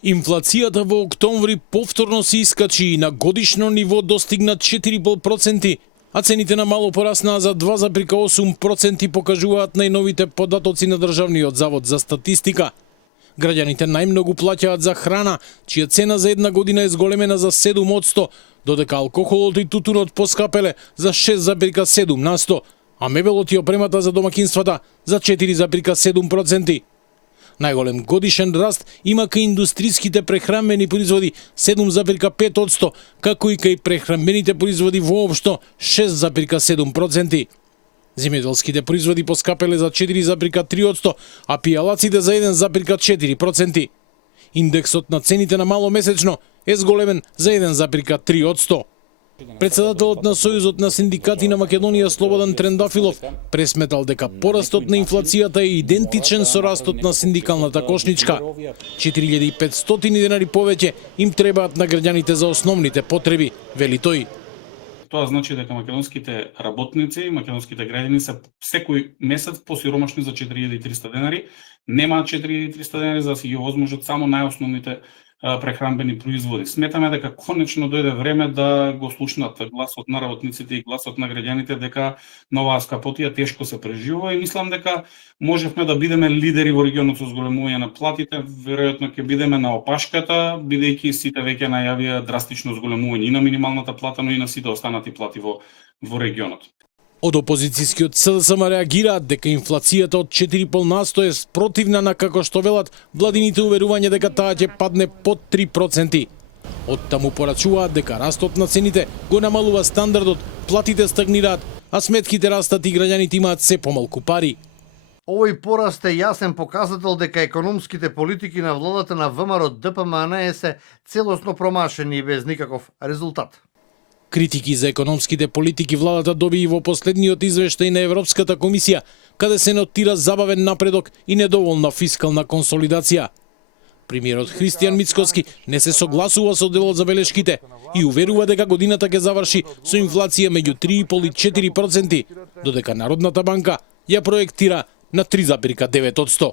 Инфлацијата во октомври повторно се искачи и на годишно ниво достигна 4,5%, а цените на мало пораснаа за 2,8%, покажуваат најновите податоци на Државниот завод за статистика. Граѓаните најмногу плаќаат за храна, чија цена за една година е зголемена за 7%, додека алкохолот и тутунот поскапеле за 6,7%, а мебелот и опремата за домакинствата за 4,7%. Најголем годишен раст има кај индустриските прехранбени производи 7,5%, како и кај прехранбените производи воопшто 6,7%. Земјоделските производи поскапеле за 4,3%, а пијалаците за 1,4%. Индексот на цените на мало месечно е зголемен за 1,3%. Председателот на Сојузот на синдикати на Македонија Слободан Трендафилов пресметал дека порастот на инфлацијата е идентичен со растот на синдикалната кошничка. 4.500 денари повеќе им требаат на граѓаните за основните потреби, вели тој. Тоа значи дека македонските работници и македонските граѓани се секој месец посиромашни за 4.300 денари, немаат 4.300 денари за да си ги возможат само најосновните прехранбени производи. Сметаме дека конечно дојде време да го слушнат гласот на работниците и гласот на граѓаните дека на оваа скапотија тешко се преживува и мислам дека можевме да бидеме лидери во регионот со зголемување на платите, веројатно ќе бидеме на опашката, бидејќи сите веќе најавија драстично зголемување и на минималната плата, но и на сите останати плати во регионот. Од опозицијскиот СДСМ реагираат дека инфлацијата од 4,5% е спротивна на, како што велат, владините уверување дека таа ќе падне под 3%. Од таму порачуваат дека растот на цените го намалува стандардот, платите стагнираат, а сметките растат и граѓаните имаат се помалку пари. Овој пораст е јасен показател дека економските политики на владата на ВМРО ДПМН се целосно промашени и без никаков резултат. Критики за економските политики владата доби и во последниот извештај на Европската комисија, каде се нотира забавен напредок и недоволна фискална консолидација. Премиерот Христијан Мицкоски не се согласува со делот забелешките и уверува дека годината ќе заврши со инфлација меѓу 3,5 и 4%, додека Народната банка ја проектира на 3,9%.